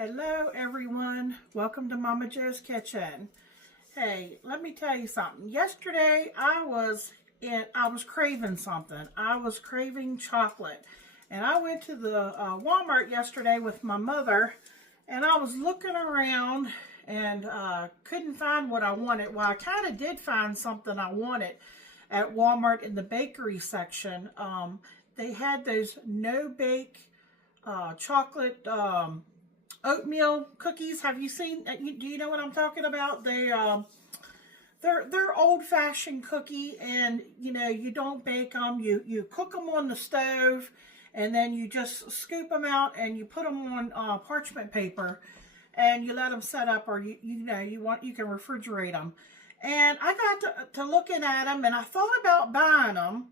Hello everyone, welcome to Momma Jo's Kitchen. Hey, let me tell you something. Yesterday I was craving something. I was craving chocolate. And I went to the Walmart yesterday with my mother, and I was looking around and couldn't find what I wanted. Well, I kind of did find something I wanted at Walmart in the bakery section. They had those no-bake chocolate oatmeal cookies. Have you seen? Do you know what I'm talking about? They're old-fashioned cookie, and you don't bake them. You cook them on the stove, and then you just scoop them out and you put them on parchment paper, and you let them set up, or you can refrigerate them. And I got to looking at them, and I thought about buying them,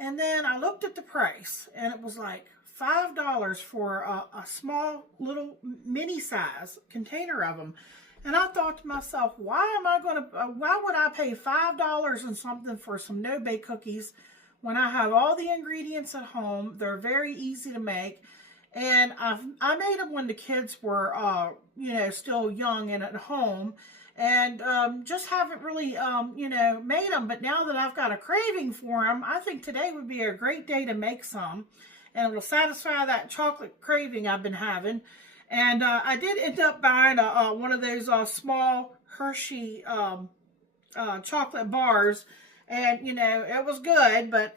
and then I looked at the price, and it was like $5 for a small little mini size container of them. And I thought to myself, why would I pay $5 and something for some no-bake cookies when I have all the ingredients at home? They're very easy to make. And I made them when the kids were, still young and at home. And just haven't really, made them. But now that I've got a craving for them, I think today would be a great day to make some. And it will satisfy that chocolate craving I've been having. And I did end up buying one of those small Hershey chocolate bars. And, it was good, but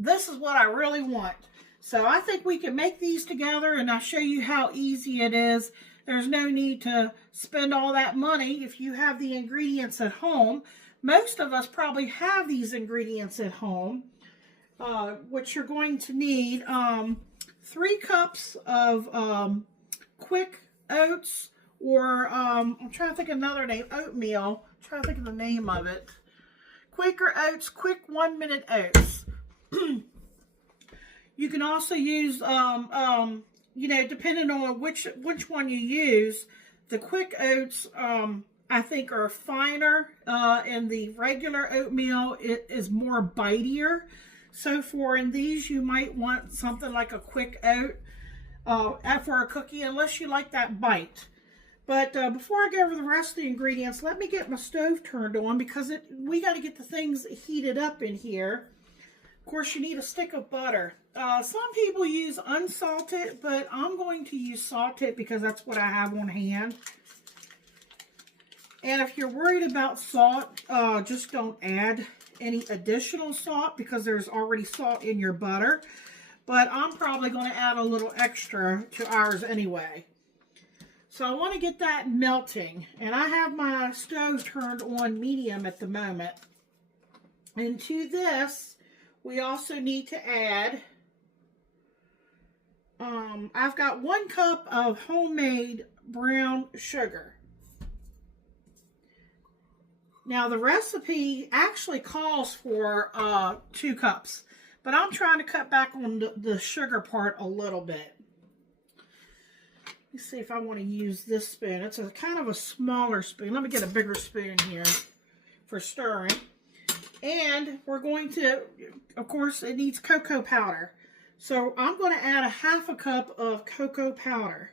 this is what I really want. So I think we can make these together, and I'll show you how easy it is. There's no need to spend all that money if you have the ingredients at home. Most of us probably have these ingredients at home. What you're going to need, 3 cups of quick oats, or I'm trying to think of another name, oatmeal. I'm trying to think of the name of it. Quaker Oats, quick 1-minute oats. You can also use, depending on which one you use, the quick oats, I think are finer, and the regular oatmeal is more bitier. So in these, you might want something like a quick oat for a cookie, unless you like that bite. But before I go over the rest of the ingredients, let me get my stove turned on, because we got to get the things heated up in here. Of course, you need a stick of butter. Some people use unsalted, but I'm going to use salted because that's what I have on hand. And if you're worried about salt, just don't add any additional salt, because there's already salt in your butter. But I'm probably going to add a little extra to ours anyway. So I want to get that melting, and I have my stove turned on medium at the moment. And to this, we also need to add, I've got 1 cup of homemade brown sugar. Now, the recipe actually calls for 2 cups, but I'm trying to cut back on the sugar part a little bit. Let's see if I want to use this spoon. It's a kind of a smaller spoon. Let me get a bigger spoon here for stirring. And we're going to, of course, it needs cocoa powder. So I'm going to add a 1/2 cup of cocoa powder.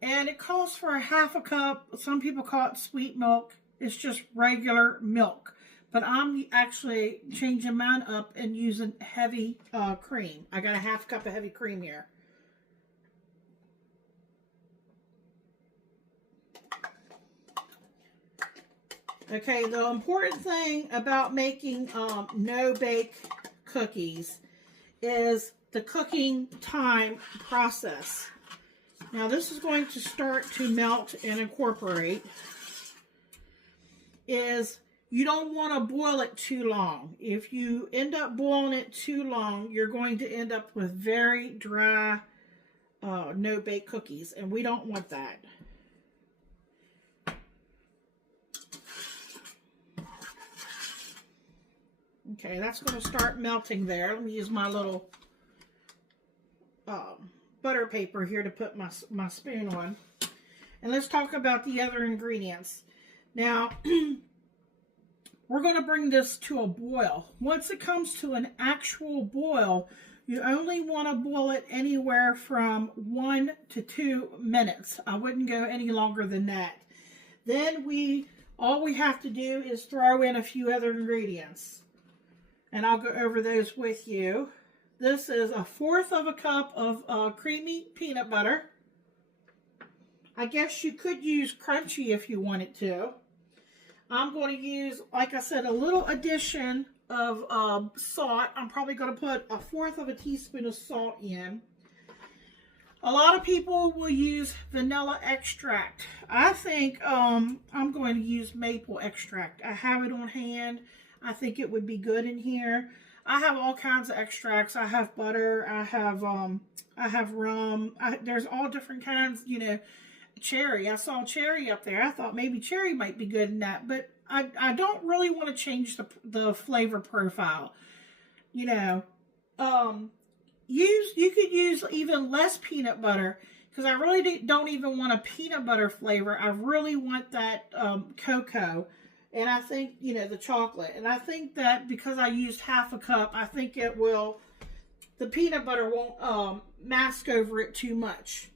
And it calls for a 1/2 cup. Some people call it sweet milk. It's just regular milk. But I'm actually changing mine up and using heavy cream. I got a 1/2 cup of heavy cream here. Okay, the important thing about making no-bake cookies is the cooking time process. Now, this is going to start to melt and incorporate. You don't want to boil it too long. If you end up boiling it too long, you're going to end up with very dry no-bake cookies, and we don't want that. Okay, that's going to start melting there. Let me use my little butter paper here to put my spoon on. And let's talk about the other ingredients. Now, we're going to bring this to a boil. Once it comes to an actual boil, You only want to boil it anywhere from 1 to 2 minutes. I wouldn't go any longer than that. Then all we have to do is throw in a few other ingredients. And I'll go over those with you. This is 1/4 of a cup of creamy peanut butter. I guess you could use crunchy if you wanted to. I'm going to use, like I said, a little addition of salt. I'm probably going to put 1/4 of a teaspoon of salt in. A lot of people will use vanilla extract. I think I'm going to use maple extract. I have it on hand. I think it would be good in here. I have all kinds of extracts. I have butter. I have rum. There's all different kinds, you know. Cherry. I saw cherry up there. I thought maybe cherry might be good in that, but I don't really want to change the flavor profile. You know, you could use even less peanut butter, because I really don't even want a peanut butter flavor. I really want that cocoa, and I think, you know, the chocolate. And I think that because I used 1/2 cup, I think the peanut butter won't mask over it too much.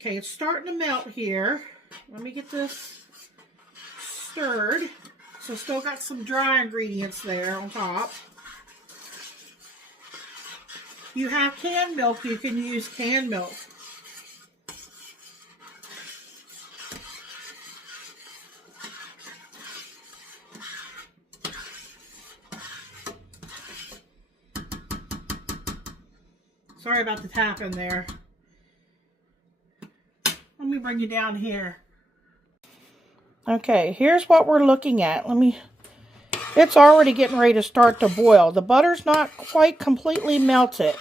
Okay, it's starting to melt here. Let me get this stirred. So still got some dry ingredients there on top. You have canned milk, you can use canned milk. Sorry about the tapping there. Let me bring you down here. Okay, here's what we're looking at. It's already getting ready to start to boil. The butter's not quite completely melted.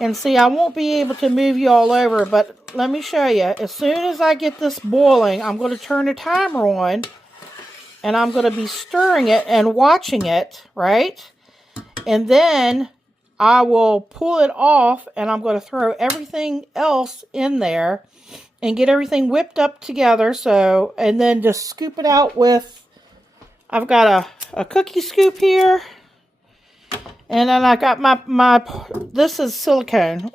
And see, I won't be able to move you all over, but let me show you. As soon as I get this boiling, I'm going to turn the timer on, and I'm going to be stirring it and watching it, right? And then I will pull it off, and I'm going to throw everything else in there and get everything whipped up together. So, and then just scoop it out with, I've got a cookie scoop here. And then I got this is silicone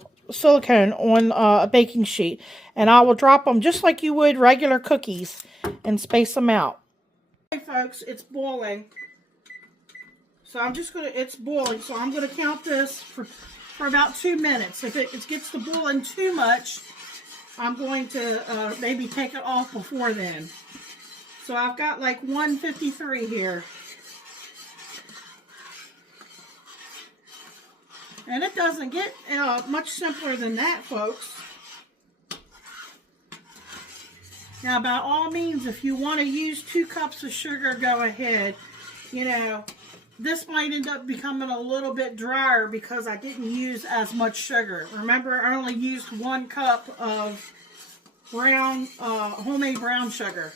on a baking sheet. And I will drop them just like you would regular cookies and space them out. Okay, folks, it's boiling. So it's boiling. So I'm going to count this for about 2 minutes. If it gets to boiling too much, I'm going to maybe take it off before then. So I've got like 153 here. And it doesn't get much simpler than that, folks. Now, by all means, if you want to use 2 cups of sugar, go ahead. You know, this might end up becoming a little bit drier because I didn't use as much sugar. Remember, I only used 1 cup of homemade brown sugar.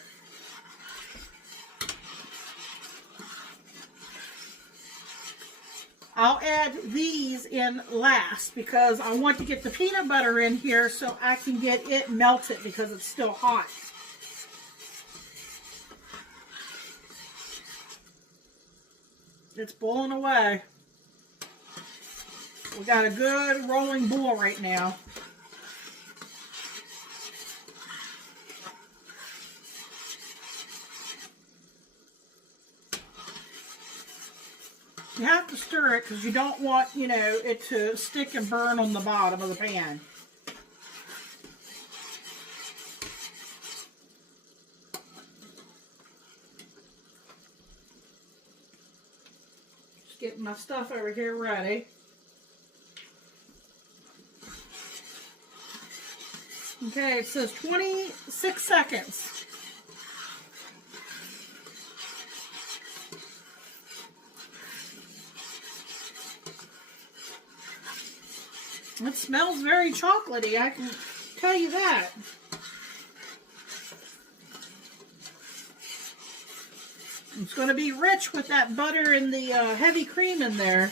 I'll add these in last because I want to get the peanut butter in here so I can get it melted because it's still hot. It's boiling away. We got a good rolling boil right now. You have to stir it because you don't want, you know, it to stick and burn on the bottom of the pan. Just getting my stuff over here ready. Okay, it says 26 seconds. It smells very chocolatey, I can tell you that. It's going to be rich with that butter and the heavy cream in there.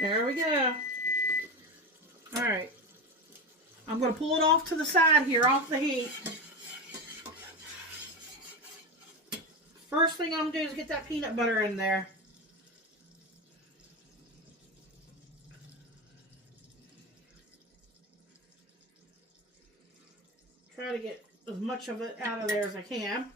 There we go. Alright. I'm going to pull it off to the side here, off the heat. First thing I'm going to do is get that peanut butter in there. Try to get as much of it out of there as I can.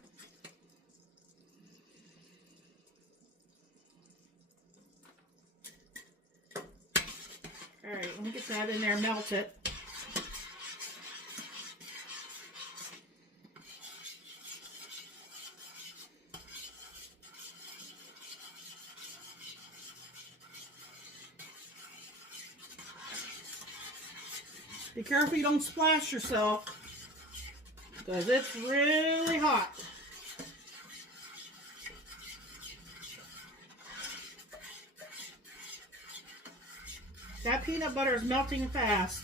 Alright, let me get that in there and melt it. Be careful you don't splash yourself, because it's really hot. That peanut butter is melting fast.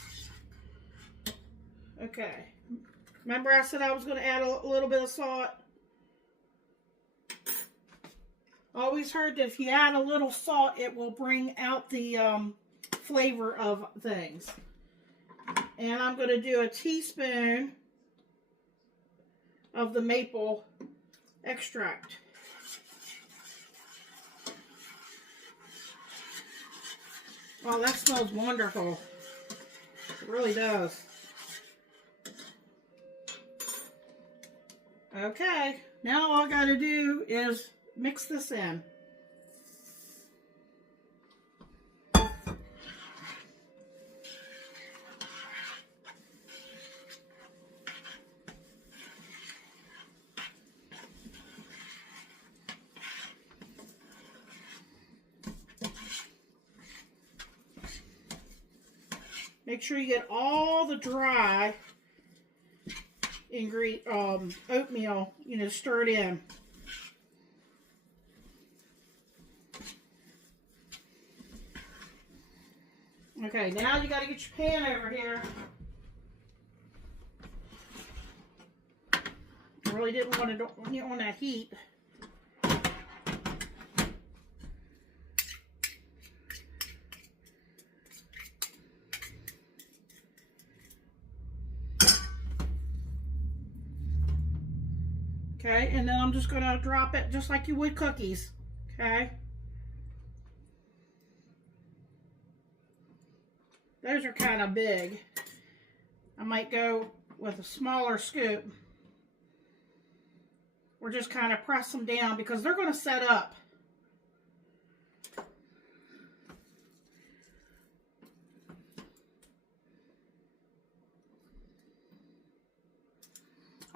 Okay. Remember I said I was going to add a little bit of salt? Always heard that if you add a little salt, it will bring out the flavor of things. And I'm going to do a teaspoon of the maple extract. Oh, that smells wonderful. It really does. Okay, now all I got to do is mix this in. Make sure you get all the dry oatmeal, stir it in. Okay, now you got to get your pan over here. I really didn't want to get on that heat. Okay, and then I'm just going to drop it just like you would cookies. Okay. Those are kind of big. I might go with a smaller scoop. Or just kind of press them down because they're going to set up.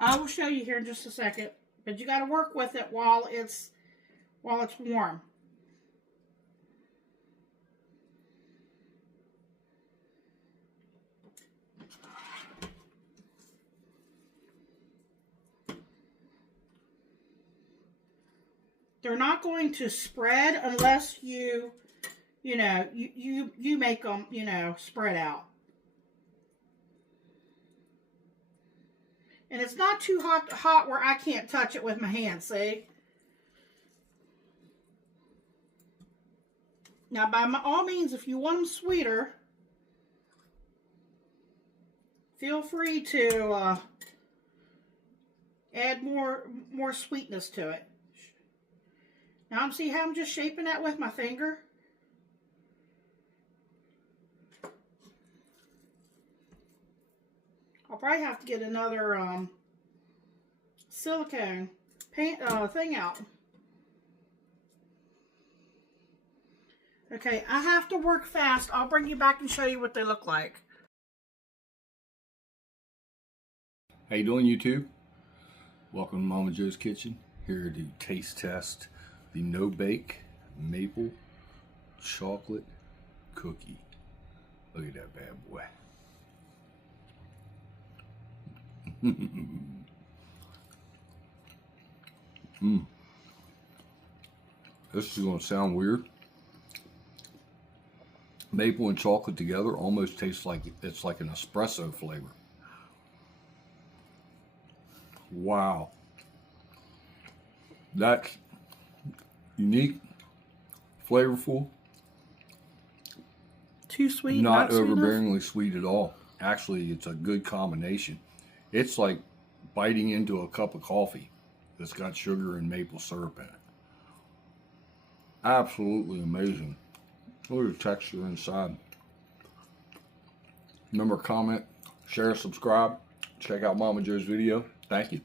I will show you here in just a second, but you got to work with it while it's warm. They're not going to spread unless you make them, spread out. And it's not too hot where I can't touch it with my hand, see? Now, by all means, if you want them sweeter, feel free to add more sweetness to it. Now, see how I'm just shaping that with my finger? I'll probably have to get another silicone paint thing out. Okay, I have to work fast. I'll bring you back and show you what they look like. How you doing, YouTube? Welcome to Momma Jo's Kitchen. Here to taste test the no-bake maple chocolate cookie. Look at that bad boy. This is going to sound weird. Maple and chocolate together almost tastes like it's like an espresso flavor. Wow. That's unique, flavorful. Too sweet, not sweet overbearingly enough? Sweet at all. Actually, it's a good combination. It's like biting into a cup of coffee. that's got sugar and maple syrup in it. Absolutely amazing. Look at the texture inside. Remember, comment, share, subscribe. Check out Momma Jo's video. Thank you.